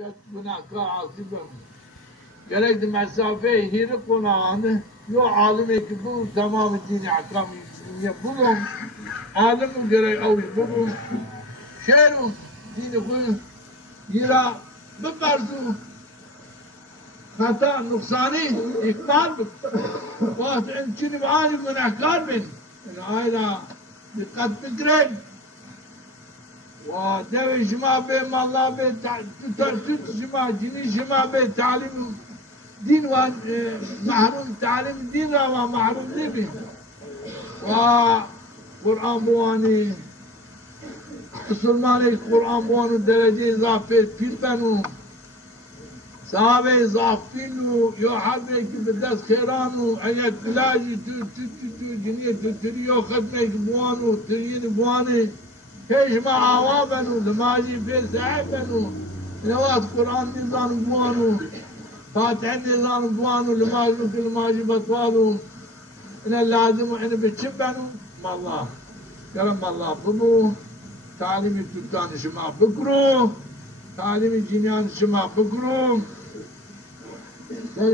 ket günahkar asibim. Gerek de mesafeyi hiri konağını yo alime ki bu tamamı dini ahkam ya bunun alimu gerek avi bunun şehru dini kuyu yira bekarzu hata nuksani ihmal vaat ençini bani günahkar bin ayla dikkat fikren ودوي شما به مالا به ترتيب شما جني شما به تعليم دين ومحروم تعليم دين ومحروم دين وقرآن بواني مسلمان القرآن بوانو درجة إضافة فيل بنو صحابة إضافينو يو حبك بدس خيرانو أيك بلاجي تو جنيه تريو خدمك بوانو تريين بواني كيش ما عوابنو لماجي في سعبنو نوات قرآن نظام بوانو فاتح نظام بوانو لماجي كل ماجي بطوالو إن اللازم وإن بتشبنو ما الله كلام الله بلو تعليمي تلتان شما بكرو تعليمي جنيان شما بكرو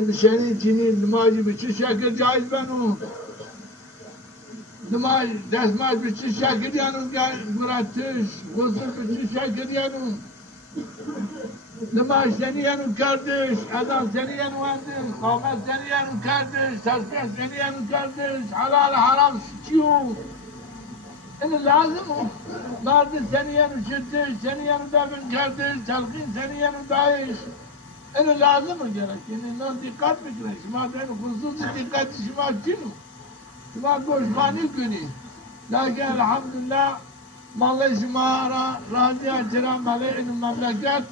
مشاني جنين لماجي بچه شكل جائز بنو نماز دستماز به چه شکلی هنون مرتش غسل به چه شکلی هنون نماز سنی هنون کردش اذان سنی هنون هندش قامت سنی هنون کردش تسبیح سنی هنون کردش حلال حرام چیو این لازم مرد سنی هنون شدش سنی هنون دفن کردش تلقین سنی هنون دایش این لازم gerek yani dikkat bekleyin şuma den hususi dikkat şuma çinu شما گوشبانی کنی لیکن الحمدلله مالی شما را راضی چرا مالی این مملکت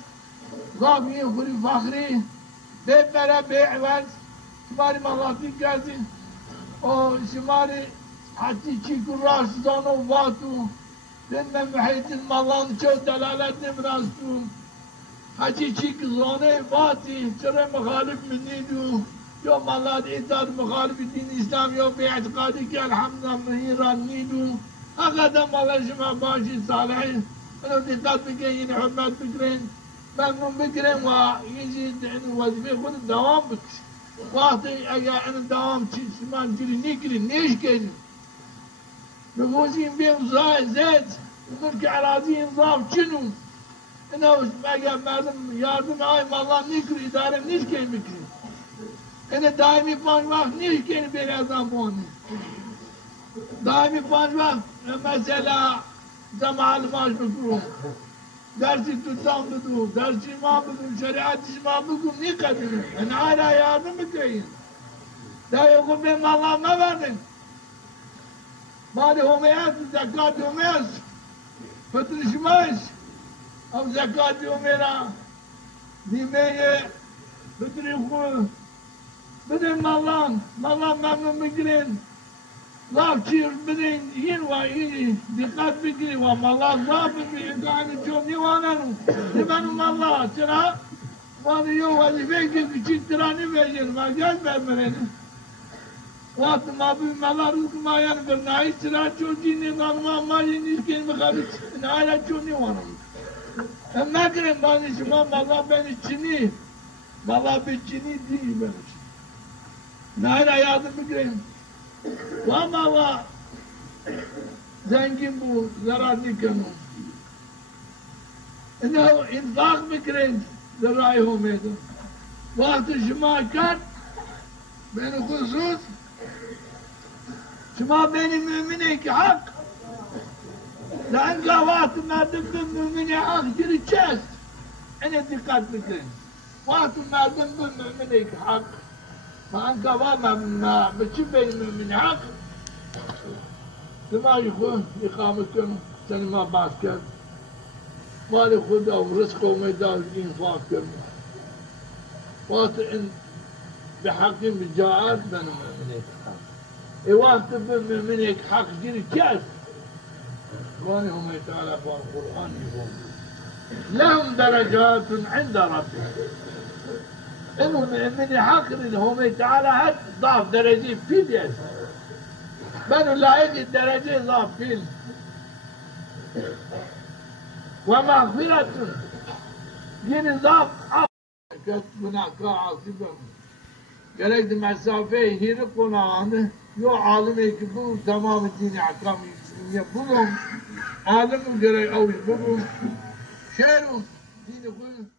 غابی خوری فخری به برا به عوض شماری مالاتی کردین و شماری حتی چی کن راستان و واتو دن من محیط مالان چو دلالت نمراستو حتی چی کن زانه واتی چرا مخالف منیدو يوم الله إيطاد مخالف الدين الإسلام يوم باعتقادك الحمد لله رانيدو أقدم الله جمع باشي صالحين أنه دقات بكين حرمات بكرين ممنون بكرين ويجي وظيفة خود الدوام بك واعطي أجا أنا الدوام شمان جري نيكري نيش كين نفوسين بهم زيت ملك أراضي نظام شنو أنه أجا مردم ياردم هاي الله نيكري إدارة نيش كين بكرين Yine daimi panç vakit niye kendi birazdan bu onu? Daimi panç vakit mesela zamanı baş bıkırım. Dersi tutam budu, dersi imam budu, şeriat imam budu, ne kadını? Yani hala yardım edeyim. Daha yok benim Allah'ıma verdin. Mali homeyaz, zekat homeyaz. Fıtrışmayız. Ama zekat homeyaz. Nimeye fıtrışmayız. بدین مالان ممنون بگیرین لافچیر بدین این و این دقت بگیرین و مالان لاف بگیرین دانی چون نیواننو نبنو مالان چرا؟ وانی یو وظیفه که کچی ترانی بیجین مجاز برمرین وقت ما بی مالان روز کمایان برنایی چرا چون جینی دانما ماجی نیز که مخالف نایلا چون نیواننو اما کرین بانی شما مالان بینی چینی مالان بی چینی değil بینی Nahir yardım büküreyim. Valla zengin bu, zararlı kanun. İnnehu infak büküreyim, zararı olmaydı. Vakti şuma kat, beni husus, şuma benim mümine ki hak. Langa vakti merdimde mümine hak gireceğiz. Ene dikkat büküreyim. Vakti merdimde mümine ki hak. فأنت ما بتشبه من حق ما يكون إقامتكم سنة ما بعد كان ما يخد أو رزق وما يدار الإنفاق كم واتن بحق بجاءات من منك حق وقت منك حق جري كاس واني هم تعالى في القرآن يقول لهم درجات عند ربهم إنه من حق هم تعالى هاد ضعف درجة في ديال بنو لايق الدرجة ضعف في ومغفرة Yine zaf, kötü günahkar asibim. Gerekli mesafeyi hiri konağını, yo alime ki bu tamamı dini ahkam ya bunun alimin gerek avi bunun şehru dini kuyun